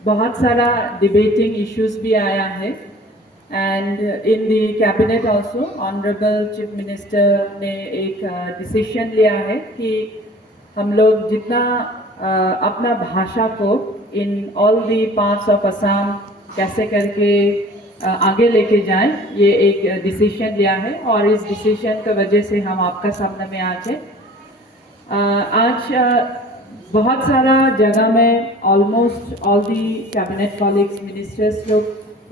बहुत सारा debating issues भी आया है and in the cabinet also honourable chief minister ने एक डिसीजन लिया है कि हम लोग जितना अपना भाषा को इन all the parts of Assam कैसे करके आगे लेके जाएं, ये एक डिसीजन लिया है और इस डिसीजन की वजह से हम आपका सामने में आज है। आज बहुत सारा जगह में almost all the cabinet colleagues ministers लोग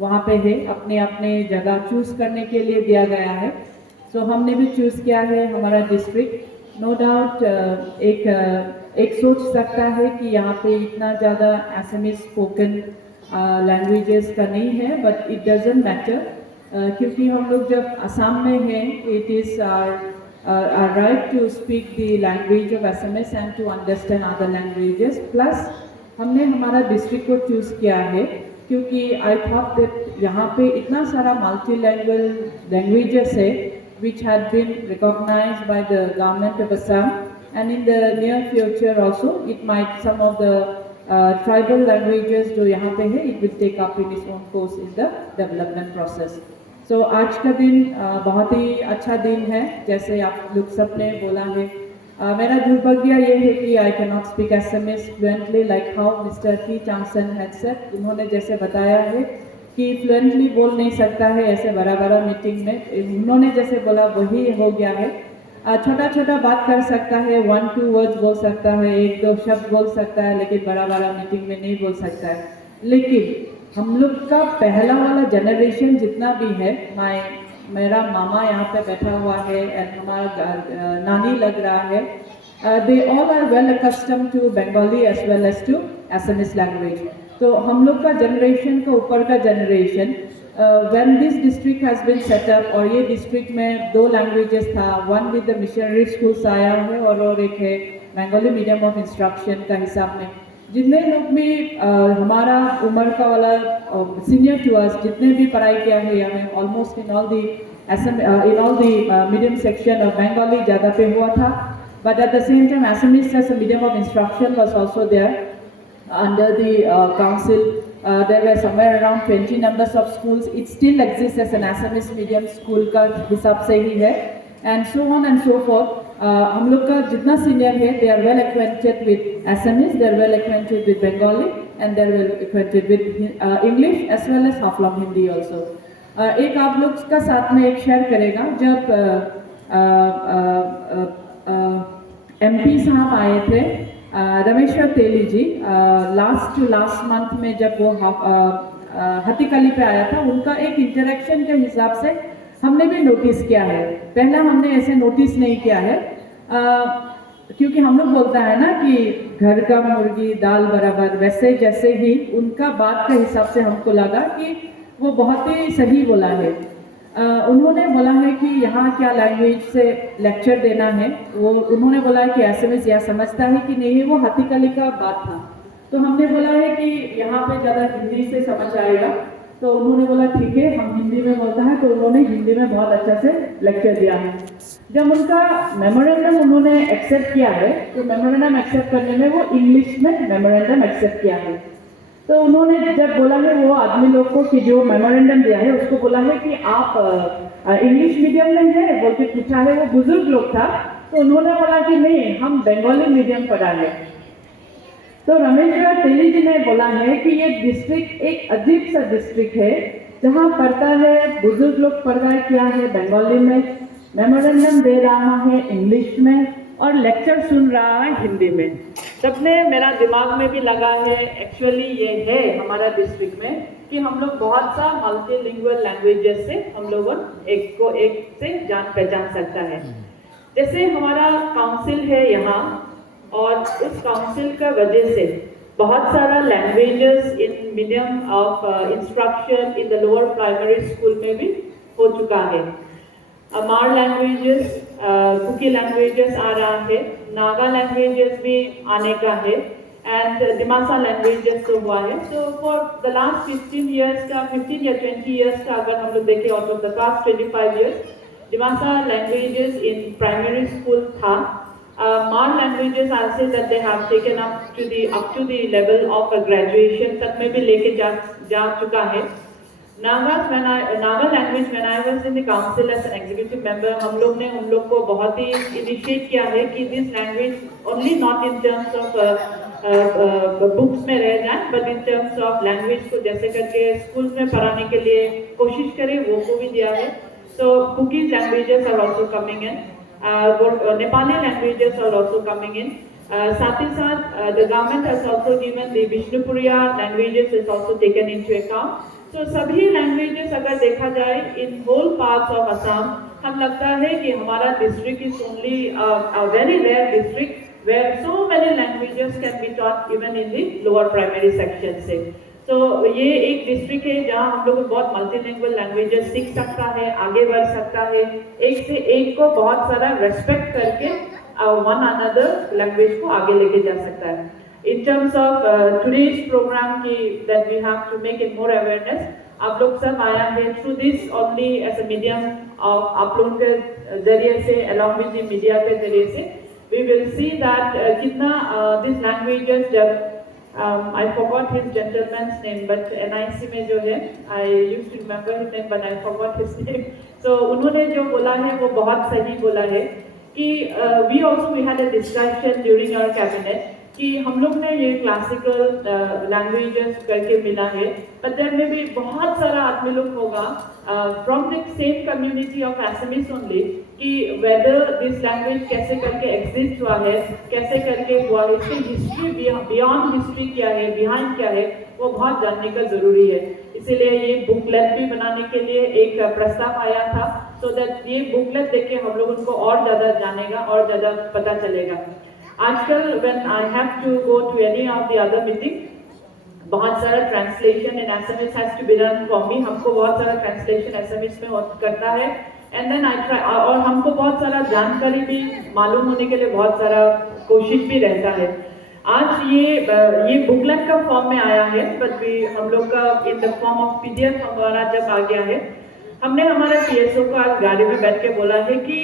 वहाँ पे है, अपने अपने जगह चूज़ करने के लिए दिया गया है। सो हमने भी चूज़ किया है हमारा डिस्ट्रिक्ट। नो डाउट एक सोच सकता है कि यहाँ पे इतना ज़्यादा असमीज स्पोकन लैंग्वेजेस का नहीं है, बट इट डजेंट मैटर क्योंकि हम लोग जब असम में हैं, it is our right to speak the language of Assamese and to understand other languages. Plus हमने हमारा डिस्ट्रिक्ट को चूज़ किया है क्योंकि आई थॉट दैट यहाँ पे इतना सारा मल्टी लैंग्वेजेस है which had been recognized by the government of Assam, and in the near future also it might some of the tribal languages जो यहाँ पे है it will take up in its own course in the development process. So, आज का दिन बहुत ही अच्छा दिन है, जैसे आप लोग सब ने बोला है। मेरा दुर्भाग्य ये है कि I can not speak Assamese fluently like how mister की चांगसन हैड सेड। उन्होंने जैसे बताया है कि फ्लुएंटली बोल नहीं सकता है ऐसे बड़ा बड़ा मीटिंग में, उन्होंने जैसे बोला वही हो गया है। छोटा छोटा बात कर सकता है, 1-2 वर्ड्स बोल सकता है, 1-2 शब्द बोल सकता है, लेकिन बड़ा बड़ा मीटिंग में नहीं बोल सकता है। लेकिन हम लोग का पहला वाला जनरेशन जितना भी है, मेरा मामा यहाँ पे बैठा हुआ है एंड हमारा नानी लग रहा है, they all are well accustom to Bengali as well as to Assamese language. तो हम लोग का जनरेशन का ऊपर का generation when this district has been setup, और ये डिस्ट्रिक्ट में 2 लैंग्वेजेस था, one with the missionary schools आया है और एक है बंगाली मीडियम ऑफ इंस्ट्रक्शन का हिसाब में। जितने लोग भी हमारा उम्र का वाला सीनियर टू अस जितने भी पढ़ाई किया है हमें almost in all the medium section of Bengali ज़्यादा पे हुआ था, but at the same time Assamese as a medium of instruction was also there under the council. There were somewhere around 20 numbers of schools. It still exists as an Assamese medium school का हिसाब से ही है, and so on and so forth. हम लोग का जितना senior है, they are well acquainted with Assamese, they are well acquainted with Bengali, and they are well acquainted with English as well as Haflam Hindi also. एक आप लोग का साथ में एक शेयर करेगा, जब MP साहब आए थे रमेश्वर तेली जी लास्ट मंथ में, जब वो हथीकली पे आया था, उनका एक इंटरेक्शन के हिसाब से हमने भी नोटिस किया है। पहला हमने ऐसे नोटिस नहीं किया है क्योंकि हम लोग बोलता है ना कि घर का मुर्गी दाल बराबर, वैसे जैसे ही उनका बात के हिसाब से हमको लगा कि वो बहुत ही सही बोला है। उन्होंने बोला है कि यहाँ क्या लैंग्वेज से लेक्चर देना है, वो उन्होंने बोला है कि असमीज यह समझता है कि नहीं, वो हथीकली का बात था। तो हमने बोला है कि यहाँ पे ज़्यादा हिंदी से समझ आएगा, तो उन्होंने बोला ठीक है हम हिंदी में बोलता है, तो उन्होंने हिंदी में बहुत अच्छा से लेक्चर दिया है। जब उनका मेमोरेंडम उन्होंने एक्सेप्ट किया है, तो मेमोरेंडम एक्सेप्ट करने में वो इंग्लिश में मेमोरेंडम एक्सेप्ट किया है। तो उन्होंने जब बोला है वो आदमी लोग को कि जो मेमोरेंडम दिया है उसको बोला है कि आप इंग्लिश मीडियम में है बोल के पूछा है, वो बुजुर्ग लोग था, तो उन्होंने बोला कि नहीं हम बंगाली मीडियम पढ़ा है। तो रमेश्वर तेली जी ने बोला है कि ये डिस्ट्रिक्ट एक अजीब सा डिस्ट्रिक्ट है जहाँ पढ़ता है बुजुर्ग लोग पढ़ाई किया है बंगाली में, मेमोरेंडम दे रहा है इंग्लिश में और लेक्चर सुन रहा है हिंदी में। तब में मेरा दिमाग में भी लगा है एक्चुअली ये है हमारा डिस्ट्रिक्ट में कि हम लोग बहुत सा मल्टीलिंगुअल लैंग्वेजेस से हम लोगों एक को एक से जान पहचान सकता है। जैसे हमारा काउंसिल है यहाँ, और उस काउंसिल का वजह से बहुत सारा languages in medium of instruction in the lower primary school में भी हो चुका है। अमार लैंग्वेजेस, कुकी लैंग्वेजेस आ रहा है, नागा लैंग्वेजेस भी आने का है, एंड दिमासा लैंग्वेजेस तो हुआ है। तो फॉर द लास्ट 15 या 20 ईयर्स का अगर हम लोग देखें, out of the past 25 years Dimasa languages in primary school था। more languages I'll say that they have taken up to the level of a graduation तक में भी लेके जा चुका है. Naga language when I was in the council as an executive member, हम लोग ने उन लोग को बहुत ही initiate किया है कि this language only not in terms of books में रह जाए, but in terms of language को जैसे करके schools में पढ़ाने के लिए कोशिश करें वो को भी दिया है. So Kuki languages are also coming in. Nepali languages are also coming in. साथ ही साथ the government has also given the Vishnupuriya languages is also taken into account. So सभी languages अगर देखा जाए in whole parts of Assam, हम लगता है कि हमारा district is only a very rare district where so many languages can be taught even in the lower primary section से. तो ये एक डिस्ट्रिक्ट है जहाँ हम लोग बहुत मल्टीलिंगुअल लैंग्वेजेस सीख सकता है, आगे बढ़ सकता है, एक से एक को बहुत सारा रेस्पेक्ट करके वन अनदर लैंग्वेज को आगे लेके जा सकता है. In terms of today's programme की that we have to make it more awareness, आप लोग सब आया है through this only as a medium of आप लोगों के जरिए से अलॉन्ग विद द मीडिया के जरिए से वी विल सी दैट कितना दिस लैंग्वेजेस जब I forgot his gentleman's name, but NIC में जो है, I used to remember his name, but I forgot his name. So उन्होंने जो बोला है वो बहुत सही बोला है कि we had a discussion during our cabinet कि हम लोग ने ये क्लासिकल लैंग्वेजेस करके मिला है, but there may be बहुत सारा आदमी लोग होगा from the same community of Assamese only कि whether this language कैसे करके exist हुआ है, कैसे करके हुआ है, इसकी हिस्ट्री beyond हिस्ट्री क्या है, behind क्या है, वो बहुत जानने का जरूरी है. इसीलिए ये बुकलेट भी बनाने के लिए एक प्रस्ताव आया था, so that ये बुकलेट देख के हम लोग उनको और ज़्यादा जानेगा और ज़्यादा पता चलेगा. आजकल when I have to go to any of the other meeting, बहुत सारा translation in SMS has to be done for me. हमको बहुत सारा ट्रांसलेशन एसएमएस में करता है एंड देन आई ट्राई, और हमको बहुत सारा जानकारी भी मालूम होने के लिए बहुत सारा कोशिश भी रहता है. आज ये बुकलेट का फॉर्म में आया है, बट हम लोग का इन द फॉर्म ऑफ पीडीएफ हमारा जब आ गया है, हमने हमारे पीएसओ को आज गाड़ी में बैठ के बोला है कि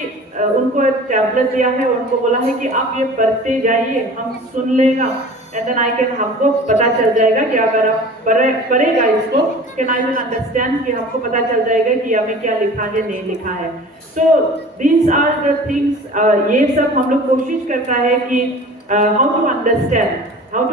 उनको एक टैबलेट दिया है, उनको बोला है कि आप ये पढ़ते जाइए, हम सुन लेगा एंड देन हमको पता चल जाएगा कि अगर आप पढ़ेगा इसको कैन आई विल अंडरस्टैंड कि हमको पता चल जाएगा कि हमें क्या लिखा है नहीं लिखा है. So these are the things, ये सब हम लोग कोशिश करता है कि how to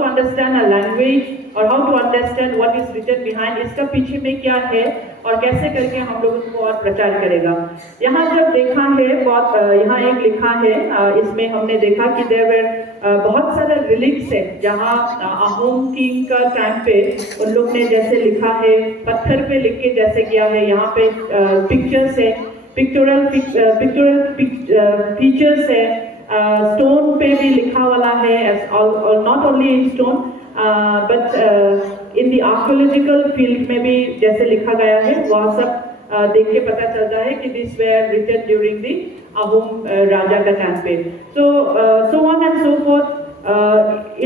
understand a language और how to understand what is written behind, इसका पीछे में क्या है और कैसे करके हम लोग उसको और प्रचार करेगा. यहाँ जब देखा है बहुत यहाँ एक लिखा है, इसमें हमने देखा कि देयर बहुत सारे रिलिक्स है जहाँ अहोम किंग का टाइम पे उन लोग ने जैसे लिखा है, पत्थर पे लिख के जैसे किया है, यहाँ पे पिक्चर्स है, पिक्टोरल फीचर्स है, स्टोन पे भी लिखा वाला है, और not only in stone but in the archaeological field में भी जैसे लिखा गया है, वह सब देख के पता चलता है कि this were written during the Ahom राजा का टाइम पे. So on and so forth.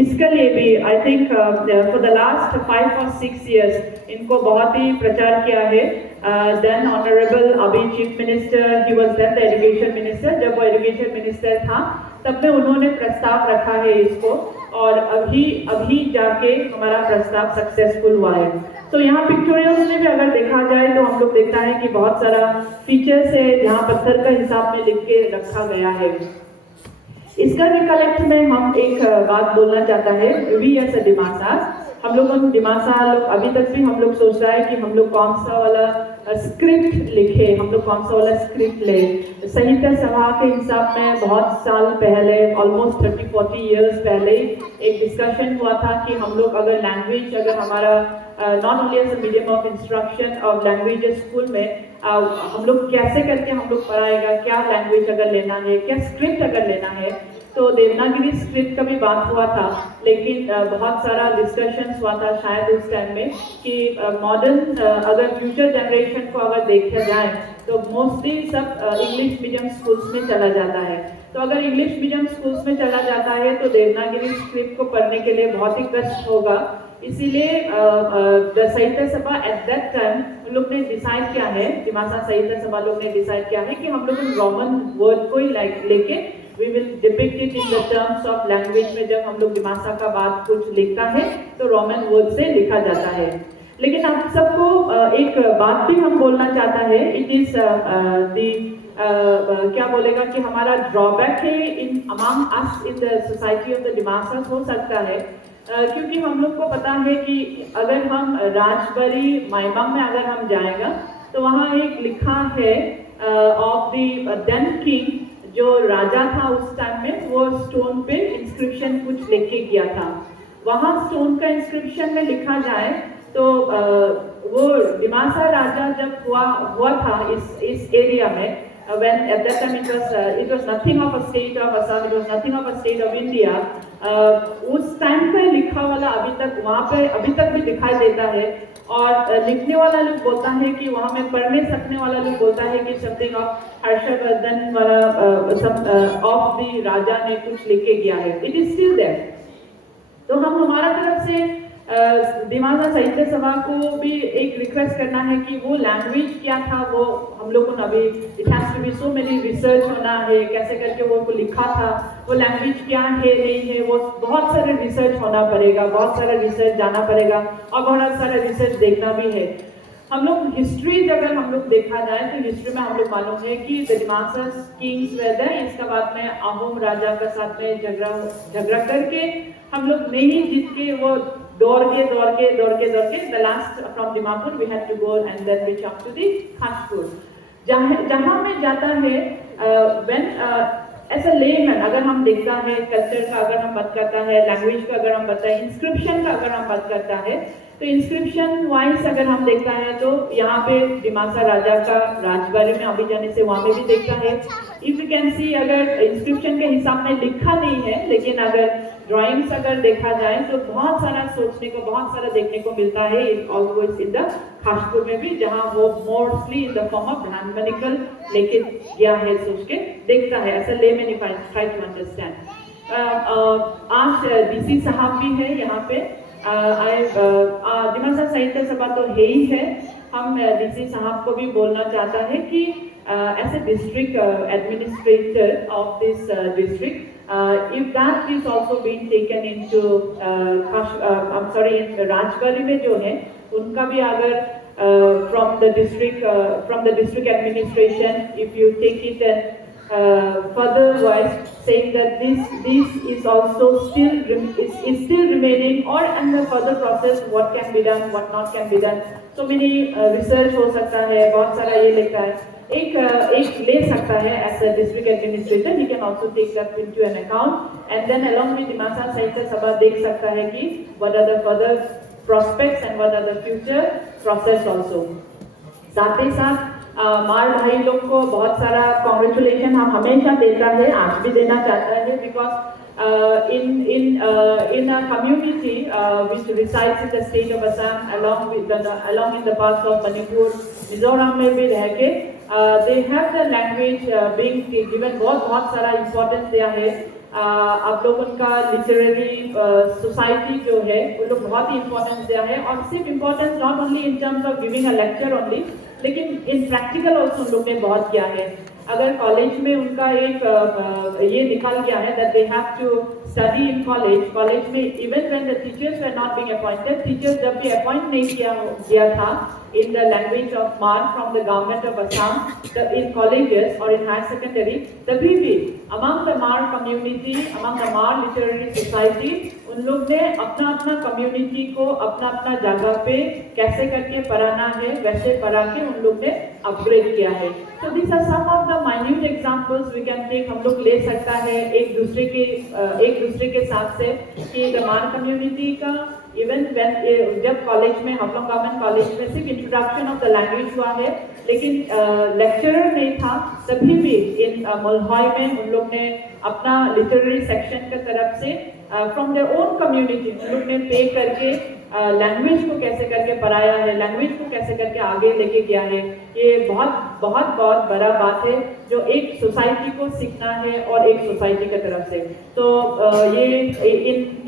इसके लिए भी I think for the last 5 or 6 years इनको बहुत ही प्रचार किया है. देन ऑनरेबल अभी chief minister, he was then the education minister, जब वो एजुकेशन मिनिस्टर था तब में उन्होंने प्रस्ताव रखा है इसको, और अभी जाके हमारा प्रस्ताव सक्सेसफुल हुआ है. तो यहाँ पिक्टोरियल्स में भी अगर देखा जाए तो हम लोग देखता है कि बहुत सारा फीचर्स है जहाँ पत्थर का हिसाब में लिख के रखा गया है. इसका रिकलेक्ट में हम एक बात बोलना चाहता है. वी एज अ डिमासा, हम लोग डिमासा लोग अभी तक भी हम लोग सोच रहा है कि हम लोग कौन सा वाला स्क्रिप्ट लिखे, हम लोग कौन सा वाला स्क्रिप्ट ले. साहित्य सभा के हिसाब में बहुत साल पहले, ऑलमोस्ट 30-40 years पहले एक डिस्कशन हुआ था कि हम लोग अगर लैंग्वेज, अगर हमारा not only as a medium of instruction of language school में हम लोग कैसे करके हम लोग पढ़ाएगा, क्या लैंग्वेज अगर लेना है, क्या स्क्रिप्ट अगर लेना है. तो देवनागरी स्क्रिप्ट का भी बात हुआ था, लेकिन बहुत सारा डिस्कशंस हुआ था शायद उस टाइम में कि मॉडर्न अगर फ्यूचर जनरेशन को अगर देखा जाए तो मोस्टली सब इंग्लिश मीडियम स्कूल्स में चला जाता है. तो अगर इंग्लिश मीडियम स्कूल्स में चला जाता है तो देवनागरी स्क्रिप्ट को पढ़ने के लिए बहुत ही कष्ट होगा. इसीलिए साहित्य सभा एट दैट टाइम उन लोग ने डिसाइड किया है, डिमासा साहित्य सभा लोग ने डिसाइड किया है कि हम लोग रोमन वर्ड को ही लेके we will depict it in the terms of language में जब हम लोग दिमासा का बात कुछ लिखता है तो रोमन वर्ड से लिखा जाता है। लेकिन आप सबको एक बात भी हम बोलना चाहता है, इट इज क्या बोलेगा कि हमारा ड्रॉबैक है in among us in the society of the Dimasa हो सकता है, क्योंकि हम लोग को पता है कि अगर हम राजबरी माइबम में अगर हम जाएगा तो वहाँ एक लिखा है ऑफ द देन किंग, जो राजा था उस टाइम में, वो स्टोन पे इंस्क्रिप्शन कुछ लिख के किया था। वहाँ स्टोन का इंस्क्रिप्शन में लिखा जाए तो वो दिमासा राजा जब हुआ था इस एरिया में, when at that time it was nothing of a state of Assam, it was nothing of a state of India, उस टाइम पे लिखा वाला अभी तक वहाँ पे अभी तक भी दिखाई देता है। और लिखने वाला लोग बोलता है कि वहाँ में पढ़ने सकने वाला लोग बोलता है कि समथिंग ऑफ हर्षवर्धन वाला ऑफ द राजा ने कुछ लिख के गया है, इट इज स्टिल देयर। तो हम हमारा तरफ से दिमासा साहित्य सभा को भी एक रिक्वेस्ट करना है कि वो लैंग्वेज क्या था, वो हम लोगों को अभी it has to be so many research होना है, कैसे करके वो को लिखा था, वो लैंग्वेज क्या है नहीं है, वो बहुत सारे रिसर्च होना पड़ेगा, बहुत सारा रिसर्च जाना पड़ेगा और बहुत सारा रिसर्च देखना भी है। हम लोग हिस्ट्री अगर हम लोग देखा जाए तो हिस्ट्री में हम लोग मालूम है कि द दिमासा किंग्स वेदर, इसका बाद में अहोम राजा के साथ में झगड़ा करके हम लोग नहीं जीत के वो दौड़ के the last from Dimapur we had to go and then reach up to the Khaspur, जहाँ में जाता है व्हेन एज अ लेमैन अगर हम देखता है कल्चर का अगर हम बात करता है, लैंग्वेज का अगर हम बताए, इंस्क्रिप्शन का अगर हम बात करता है तो इंस्क्रिप्शन वाइज अगर हम देखता है तो यहाँ पे दिमासा राजा का राजबारी में अभी जाने से वहाँ पे भी देखता है। इफ यू कैन सी अगर इंस्क्रिप्शन के हिसाब में लिखा नहीं है, लेकिन अगर ड्राइंग्स अगर देखा जाए तो बहुत सारा सोचने को, बहुत सारा देखने को मिलता है ऑलवेज इन द खासपुर में भी, जहाँ वो mostly in the form of brahmanical लेके गया है, सोच के देखता है ऐसा ले में नहीं ट्राई टू अंडरस्टैंड। आज डीसी साहब भी है यहाँ पे, दिमासा साहित्य सभा तो है ही है, हम डीसी साहब को भी बोलना चाहता है कि as a district administrator of this district, if that is also being taken into I'm sorry in Rajbari में जो है उनका भी अगर from the district administration, if you take it and further wise saying that this is also still remaining, or in the further process what can be done, what not can be done, so many research हो सकता है, बहुत सारा ये लिखता है, एक ले सकता है as a district administrator, he can also take that into an account and then along with Dimasa साहित्य सभा देख सकता है कि what are the further prospects and what are the future process also। साथ ही साथ मार भाई लोग को बहुत सारा कॉन्ग्रेचुलेशन हम हमेशा देता है, आज भी देना चाहता है, because in a community which resides in the state of Assam along in the parts of Manipur, Mizoram में भी रह के they have the language being given बहुत सारा importance दिया है। आप लोग उनका लिटरेरी सोसाइटी जो है वो लोग बहुत ही इम्पोर्टेंस दिया है, और सिर्फ importance not only in terms of giving a lecture only, लेकिन इन प्रैक्टिकल ऑल्सो उन लोग ने बहुत किया है। अगर कॉलेज में उनका एक ये निकल गया है that they have to study in college में even when the teachers were not being appointed, teachers जब भी अपॉइंट नहीं किया था in the language of Mar from the government of Assam in colleges or in higher secondary, तभी भी among the Mar community, among the Mar literary society, उन लोग ने अपना कम्युनिटी को अपना जगह पे कैसे करके पढ़ाना है वैसे पढ़ा के उन लोग ने अपग्रेड किया है। तो these are some of the minute examples we can take, हम लोग ले सकता है एक दूसरे के साथ से कि the Mar community का इवन जब कॉलेज में हम लोग गवर्नमेंट कॉलेज में सिर्फ इंट्रोडक्शन ऑफ द लैंग्वेज हुआ है, लेकिन लेक्चरर नहीं था, तभी भी इन मलहॉय में उन लोग ने अपना लिटरेरी सेक्शन की तरफ से फ्रॉम देयर ओन कम्युनिटी उन लोग ने पे करके लैंग्वेज को कैसे करके पढ़ाया है, लैंग्वेज को कैसे करके आगे लेके गया है। ये बहुत बड़ा बात है जो एक सोसाइटी को सीखना है और एक सोसाइटी की तरफ से। तो ये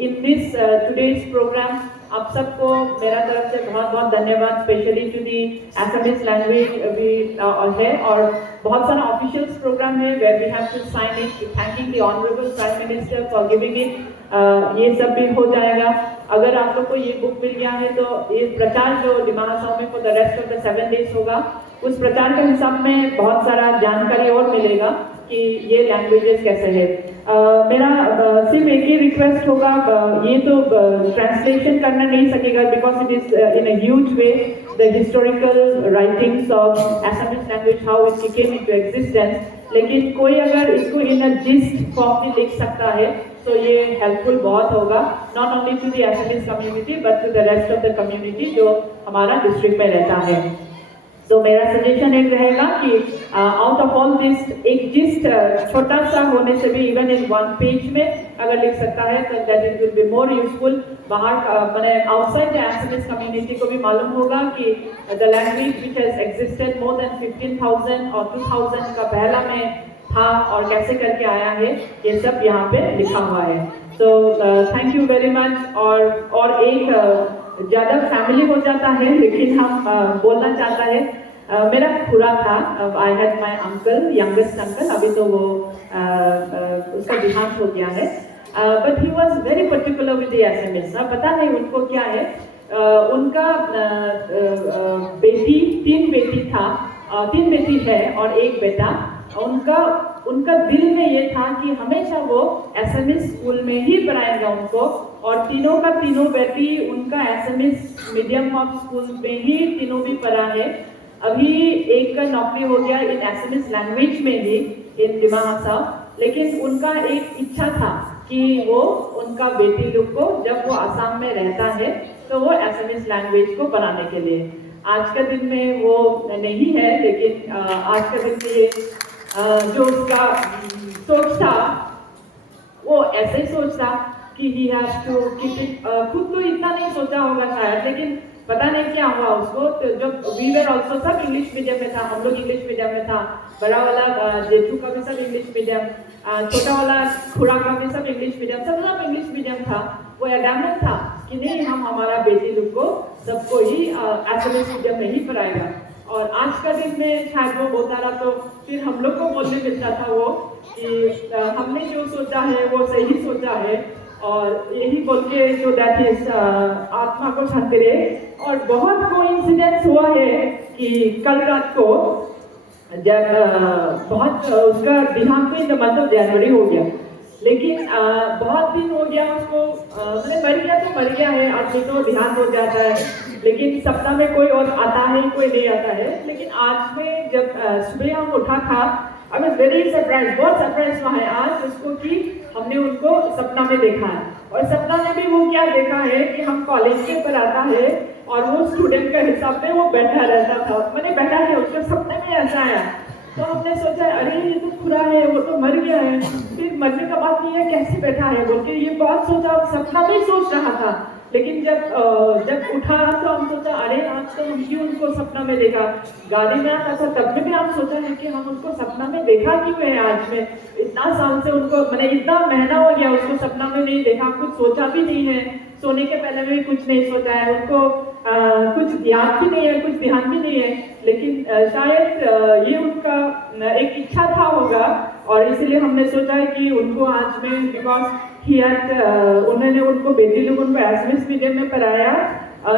इन दिस टुडेज प्रोग्राम आप सबको मेरा तरफ से बहुत बहुत धन्यवाद, specially to the SMS language भी है, और बहुत सारा ऑफिशियल्स प्रोग्राम है where we have to sign it thanking the honourable prime minister for giving it, ये सब भी हो जाएगा। अगर आप लोग को ये बुक मिल गया है तो ये प्रचार जो डिमाहासाव में for the rest of the 7 days होगा, उस प्रचार के हिसाब में बहुत सारा जानकारी और मिलेगा कि ये लैंग्वेजेस कैसे है। मेरा सिर्फ एक ही रिक्वेस्ट होगा, ये तो ट्रांसलेशन करना नहीं सकेगा because it is in a huge way the historical writings of Assamese language how it came into existence, लेकिन कोई अगर इसको इन अ जिस्ट फॉर्म में लिख सकता है तो ये हेल्पफुल बहुत होगा, not only to the Assamese community but to the rest of the community जो हमारा डिस्ट्रिक्ट में रहता है। तो मेरा सजेशन एक रहेगा कि आउट ऑफ ऑल दिस एक जिस्ट छोटा सा होने से भी इवन इन 1 page में अगर लिख सकता है तो that it will be more useful. बाहर मैंने आउटसाइड द असमिस कम्युनिटी को भी मालूम होगा कि the language which has existed more than 15,000 और 2,000 का पहला में था और कैसे करके आया है, ये सब यहाँ पे लिखा हुआ है। तो थैंक यू वेरी मच। और एक ज़्यादा फैमिली हो जाता है लेकिन हम बोलना चाहता है, मेरा खुरा था, I had my uncle, youngest uncle, अभी तो वो उसका देहांत हो गया है, but he was very particular with the SMS. पता नहीं उनको क्या है, उनका बेटी 3 बेटी था, 3 बेटी है और 1 बेटा। उनका दिल में ये था कि हमेशा वो एसएमएस स्कूल में ही पढ़ाएगा उनको, और तीनों का तीनों बेटी उनका एसएमएस मीडियम ऑफ स्कूल में ही तीनों भी पढ़ा है। अभी एक का नौकरी हो गया इन एसएमएस लैंग्वेज में ही इन डिमाहासाव, लेकिन उनका एक इच्छा था कि वो उनका बेटी लोग को जब वो आसाम में रहता है तो वो एसएमएस लैंग्वेज को बनाने के लिए, आज के दिन में वो नहीं है, लेकिन आज के दिन में ये जो उसका सोच था वो ऐसे ही सोच था कि he has to keep it, खुद तो इतना नहीं सोचा होगा शायद, लेकिन पता नहीं क्या हुआ उसको। तो जब वी वर ऑल्सो सब इंग्लिश मीडियम में था, हम लोग इंग्लिश मीडियम में था, बड़ा वाला जेठू का भी सब इंग्लिश मीडियम, छोटा वाला खुरा का भी सब इंग्लिश मीडियम, सब इंग्लिश मीडियम था। वो एडामन था कि नहीं, हम हमारा बेटी लोग को सबको ही एसएमएस मीडियम में ही पढ़ाएगा। और आज का दिन में शायद वो बोलता रहा तो फिर हम लोग को बोलने मिलता था वो कि हमने जो सोचा है वो सही सोचा है, और यही बोल के जो दैट इज आत्मा को शांति रहे। और बहुत कोइंसिडेंस हुआ है कि कल रात को जब बहुत उसका देहांत में द मंथ ऑफ जनवरी हो गया, लेकिन बहुत दिन हो गया उसको, मतलब मर गया तो मर गया है, आदमी तो देहांत हो जाता है, लेकिन सप्ताह में कोई और आता है कोई नहीं आता है। लेकिन आज में जब सुबह हम उठा था, आई वाज वेरी सरप्राइज, बहुत सरप्राइज हुआ है आज उसको कि हमने उनको सपना में देखा है। और सपना में भी वो क्या देखा है कि हम कॉलेज के ऊपर आता है और वो स्टूडेंट के हिसाब में वो बैठा रहता था, मैंने बैठा है उसके सपने में ऐसा आया। तो हमने सोचा अरे ये तो खुरा है, वो तो मर गया है, फिर मरने का बात नहीं है, कैसे बैठा है बोल के ये बात सोचा, सपना में सोच रहा था। लेकिन जब उठा तो हम सोचा अरे आज तो हम क्यों उनको सपना में देखा, गाड़ी में आता था तब में भी हम सोचा है कि हम उनको सपना में देखा क्यों है आज में, इतना साल से उनको, मैंने इतना महीना हो गया उसको सपना में नहीं देखा, कुछ सोचा भी नहीं है, सोने के पहले भी कुछ नहीं सोचा है, उनको कुछ याद भी नहीं है, कुछ ध्यान भी नहीं है। लेकिन शायद ये उनका एक इच्छा था होगा, और इसीलिए हमने सोचा है कि उनको आज में बिकॉज उन्होंने उनको बेटी लोग उनको एसएमएस मीडियम में पढ़ाया,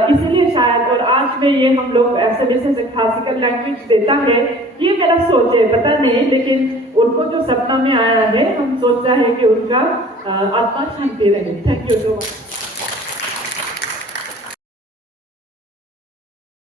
इसीलिए शायद, और आज में ये हम लोग एसएमएस से क्लासिकल लैंग्वेज देता है, ये मेरा सोच है, पता नहीं, लेकिन उनको जो सपना में आया है हम सोचता है कि उनका आत्मा शांति रहे। Thank you so much.